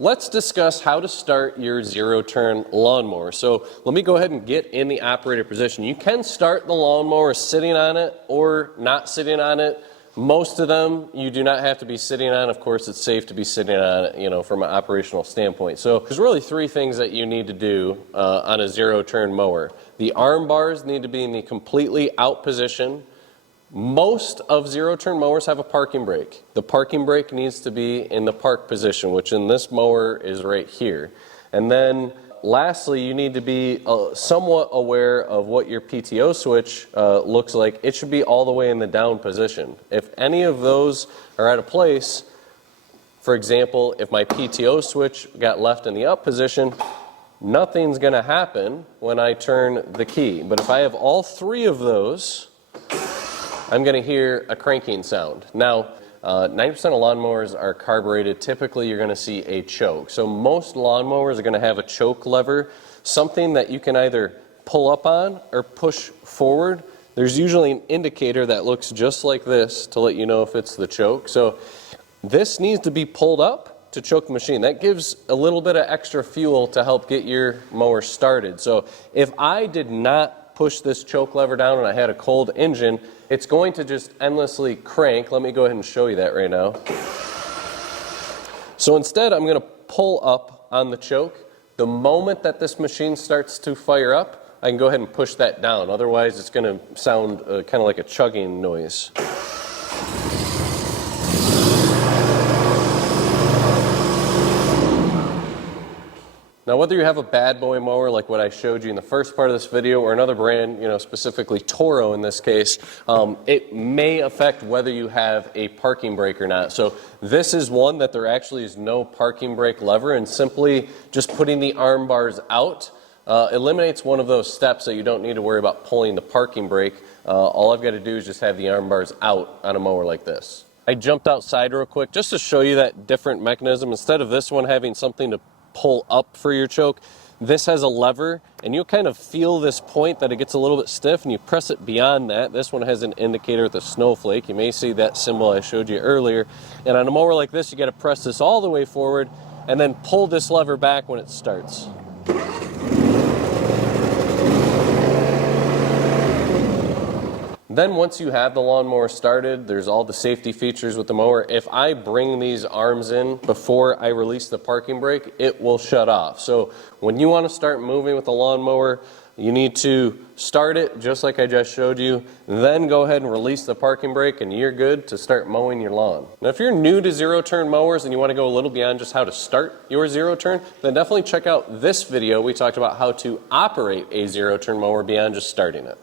Let's discuss how to start your zero-turn lawnmower. So let me go ahead and get in the operator position. You can start the lawnmower sitting on it or not sitting on it. Most of them you do not have to be sitting on. Of course, it's safe to be sitting on it, from an operational standpoint. So there's really three things that you need to do on a zero-turn mower. The arm bars need to be in the completely out position. Most of zero-turn mowers have a parking brake. The parking brake needs to be in the park position, which in this mower is right here. And then lastly, you need to be somewhat aware of what your PTO switch looks like. It should be all the way in the down position. If any of those are out of place, for example, if my PTO switch got left in the up position, nothing's going to happen when I turn the key. But if I have all three of those, I'm going to hear a cranking sound. Now, 90% of lawnmowers are carbureted. Typically, you're going to see a choke. So most lawnmowers are going to have a choke lever, something that you can either pull up on or push forward. There's usually an indicator that looks just like this to let you know if it's the choke. So this needs to be pulled up to choke the machine. That gives a little bit of extra fuel to help get your mower started. So if I did not push this choke lever down and I had a cold engine, it's going to just endlessly crank. Let me go ahead and show you that right now. So instead, I'm going to pull up on the choke. The moment that this machine starts to fire up, I can go ahead and push that down. Otherwise, it's going to sound kind of like a chugging noise. Now, whether you have a bad boy mower like what I showed you in the first part of this video or another brand, specifically Toro in this case, it may affect whether you have a parking brake or not. So this is one that there actually is no parking brake lever, and simply just putting the arm bars out eliminates one of those steps that you don't need to worry about pulling the parking brake. All I've got to do is just have the arm bars out on a mower like this. I jumped outside real quick just to show you that different mechanism. Instead of this one having something to pull up for your choke, this has a lever, and you'll kind of feel this point that it gets a little bit stiff, and you press it beyond that. This one has an indicator with a snowflake. You may see that symbol I showed you earlier. And on a mower like this, you got to press this all the way forward and then pull this lever back when it starts. Then once you have the lawnmower started, there's all the safety features with the mower. If I bring these arms in before I release the parking brake, it will shut off. So when you want to start moving with the lawnmower, you need to start it just like I just showed you, then go ahead and release the parking brake and you're good to start mowing your lawn. Now if you're new to zero-turn mowers and you want to go a little beyond just how to start your zero-turn, then definitely check out this video. We talked about how to operate a zero-turn mower beyond just starting it.